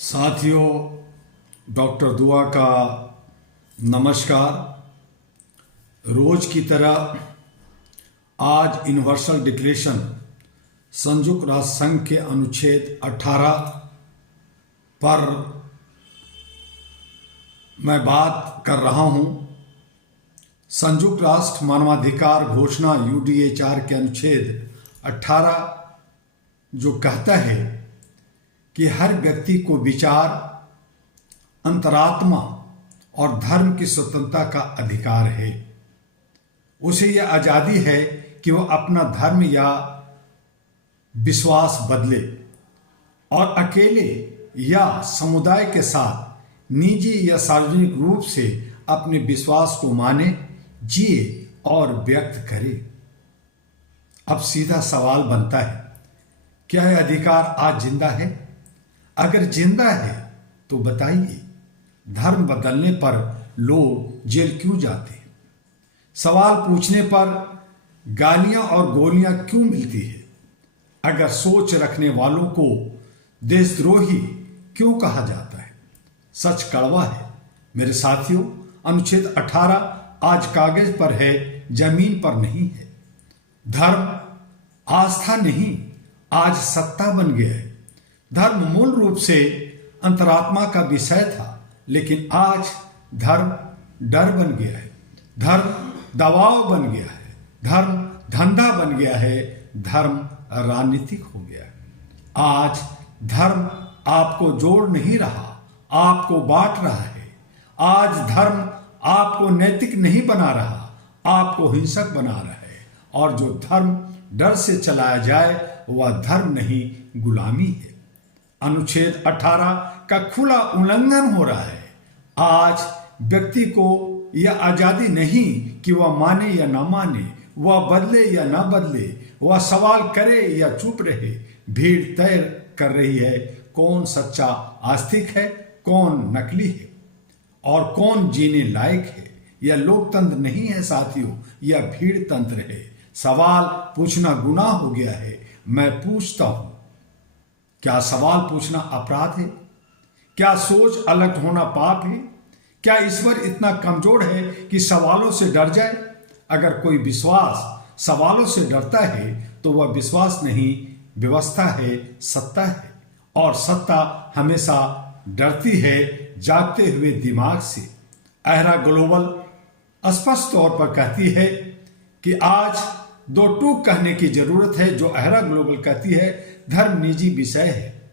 साथियों, डॉक्टर दुआ का नमस्कार। रोज की तरह आज यूनिवर्सल डिक्लेरेशन संयुक्त राष्ट्र संघ के अनुच्छेद 18 पर मैं बात कर रहा हूं। संयुक्त राष्ट्र मानवाधिकार घोषणा यूडीएचआर के अनुच्छेद 18 जो कहता है कि हर व्यक्ति को विचार, अंतरात्मा और धर्म की स्वतंत्रता का अधिकार है। उसे यह आज़ादी है कि वह अपना धर्म या विश्वास बदले और अकेले या समुदाय के साथ निजी या सार्वजनिक रूप से अपने विश्वास को माने, जिए और व्यक्त करे। अब सीधा सवाल बनता है, क्या यह अधिकार आज जिंदा है? अगर जिंदा है तो बताइए, धर्म बदलने पर लोग जेल क्यों जाते हैं? सवाल पूछने पर गालियां और गोलियां क्यों मिलती है? अगर सोच रखने वालों को देशद्रोही क्यों कहा जाता है? सच कड़वा है मेरे साथियों। अनुच्छेद 18 आज कागज पर है, जमीन पर नहीं है। धर्म आस्था नहीं, आज सत्ता बन गया है। धर्म मूल रूप से अंतरात्मा का विषय था, लेकिन आज धर्म डर बन गया है, धर्म दबाव बन गया है, धर्म धंधा बन गया है, धर्म राजनीतिक हो गया है। आज धर्म आपको जोड़ नहीं रहा, आपको बांट रहा है। आज धर्म आपको नैतिक नहीं बना रहा, आपको हिंसक बना रहा है। और जो धर्म डर से चलाया जाए वह धर्म नहीं, गुलामी है। अनुच्छेद 18 का खुला उल्लंघन हो रहा है। आज व्यक्ति को यह आजादी नहीं कि वह माने या ना माने, वह बदले या ना बदले, वह सवाल करे या चुप रहे। भीड़ तय कर रही है कौन सच्चा आस्तिक है, कौन नकली है और कौन जीने लायक है। यह लोकतंत्र नहीं है साथियों, यह भीड़ तंत्र है। सवाल पूछना गुनाह हो गया है। मैं पूछता हूं, क्या सवाल पूछना अपराध है? क्या सोच अलग होना पाप है? क्या ईश्वर इतना कमजोर है कि सवालों से डर जाए? अगर कोई विश्वास सवालों से डरता है तो वह विश्वास नहीं, व्यवस्था है, सत्ता है। और सत्ता हमेशा डरती है जागते हुए दिमाग से। एहरा ग्लोबल स्पष्ट तौर पर कहती है कि आज दो टूक कहने की जरूरत है। जो एहरा ग्लोबल कहती है, धर्म निजी विषय है,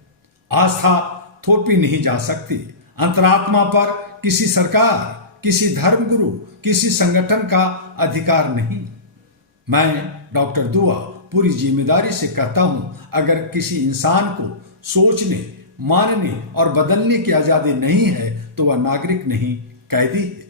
आस्था थोपी नहीं जा सकती। अंतरात्मा पर किसी सरकार, किसी धर्मगुरु, किसी संगठन का अधिकार नहीं। मैं डॉक्टर दुआ पूरी जिम्मेदारी से कहता हूं, अगर किसी इंसान को सोचने, मानने और बदलने की आजादी नहीं है तो वह नागरिक नहीं, कैदी है।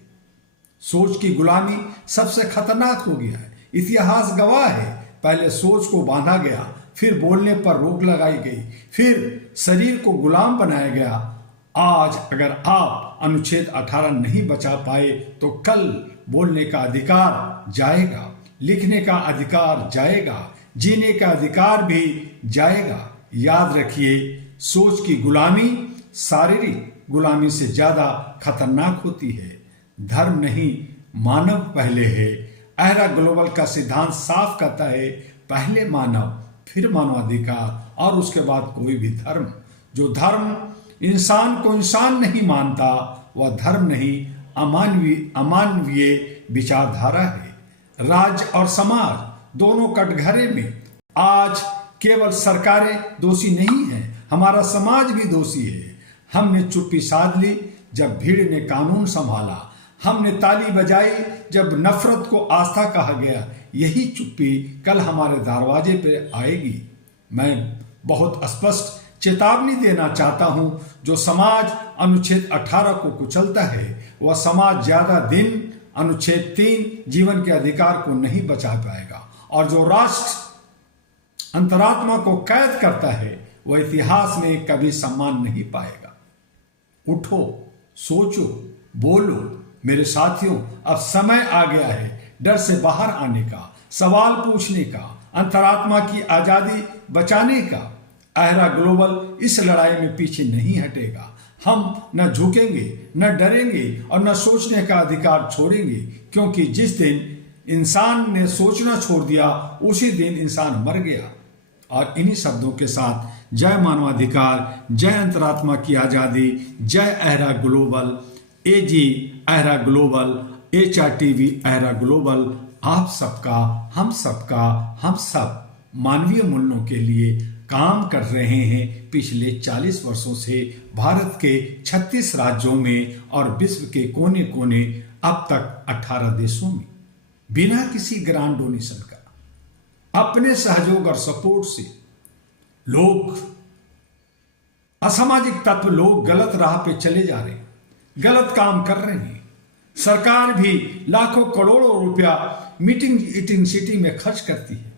सोच की गुलामी सबसे खतरनाक हो गया है। इतिहास गवाह है, पहले सोच को बांधा गया, फिर बोलने पर रोक लगाई गई, फिर शरीर को गुलाम बनाया गया। आज अगर आप अनुच्छेद 18 नहीं बचा पाए तो कल बोलने का अधिकार जाएगा, लिखने का अधिकार जाएगा, जीने का अधिकार भी जाएगा। याद रखिए, सोच की गुलामी शारीरिक गुलामी से ज्यादा खतरनाक होती है। धर्म नहीं, मानव पहले है। एहरा ग्लोबल का सिद्धांत साफ कहता है, पहले मानव, फिर मानवाधिकार और उसके बाद कोई भी धर्म। जो धर्म इंसान को इंसान नहीं मानता वह धर्म नहीं, अमानवीय विचारधारा है। राज्य और समाज दोनों कटघरे में आज केवल सरकारें दोषी नहीं हैं, हमारा समाज भी दोषी है। हमने चुप्पी साध ली जब भीड़ ने कानून संभाला, हमने ताली बजाई जब नफरत को आस्था कहा गया। यही चुप्पी कल हमारे दरवाजे पे आएगी। मैं बहुत स्पष्ट चेतावनी देना चाहता हूं, जो समाज अनुच्छेद 18 को कुचलता है वह समाज ज्यादा दिन अनुच्छेद 3 जीवन के अधिकार को नहीं बचा पाएगा। और जो राष्ट्र अंतरात्मा को कैद करता है वह इतिहास में कभी सम्मान नहीं पाएगा। उठो, सोचो, बोलो मेरे साथियों। अब समय आ गया है डर से बाहर आने का, सवाल पूछने का, अंतरात्मा की आजादी बचाने का। अहरा ग्लोबल इस लड़ाई में पीछे नहीं हटेगा। हम न झुकेंगे, न डरेंगे और न सोचने का अधिकार छोड़ेंगे, क्योंकि जिस दिन इंसान ने सोचना छोड़ दिया उसी दिन इंसान मर गया। और इन्हीं शब्दों के साथ जय मानवाधिकार, जय अंतरात्मा की आजादी, जय अहरा ग्लोबल, एजी अहरा ग्लोबल, HRTV अहरा ग्लोबल, आप सबका, हम सब मानवीय मूल्यों के लिए काम कर रहे हैं पिछले 40 वर्षों से भारत के 36 राज्यों में और विश्व के कोने कोने अब तक 18 देशों में, बिना किसी ग्रांड डोनेशन का, अपने सहयोग और सपोर्ट से। लोग असामाजिक तत्व, लोग गलत राह पे चले जा रहे हैं, गलत काम कर रहे हैं। सरकार भी लाखों करोड़ों रुपया मीटिंग ईटिंग सिटी में खर्च करती है,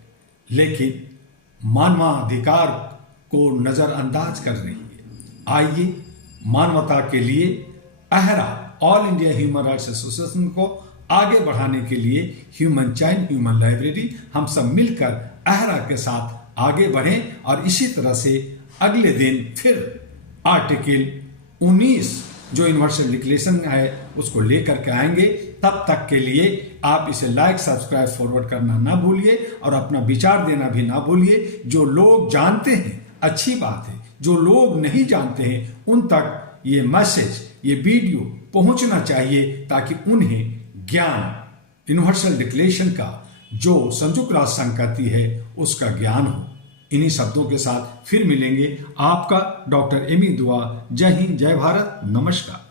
लेकिन मानवाधिकार को नजरअंदाज कर रही है। आइए मानवता के लिए अहरा all India human rights association को आगे बढ़ाने के लिए ह्यूमन चाइल्ड ह्यूमन लाइब्रेरी हम सब मिलकर अहरा के साथ आगे बढ़ें और इसी तरह से अगले दिन फिर आर्टिकल 19 जो यूनिवर्सल डिक्लेरेशन है उसको लेकर के आएंगे। तब तक के लिए आप इसे लाइक, सब्सक्राइब, फॉरवर्ड करना ना भूलिए और अपना विचार देना भी ना भूलिए। जो लोग जानते हैं अच्छी बात है, जो लोग नहीं जानते हैं उन तक ये मैसेज, ये वीडियो पहुंचना चाहिए ताकि उन्हें ज्ञान, यूनिवर्सल डिक्लेरेशन का जो संयुक्त राष्ट्र संघ कहती है उसका ज्ञान हो। इन्हीं शब्दों के साथ फिर मिलेंगे। आपका डॉक्टर एमी दुआ। जय हिंद, जय भारत, नमस्कार।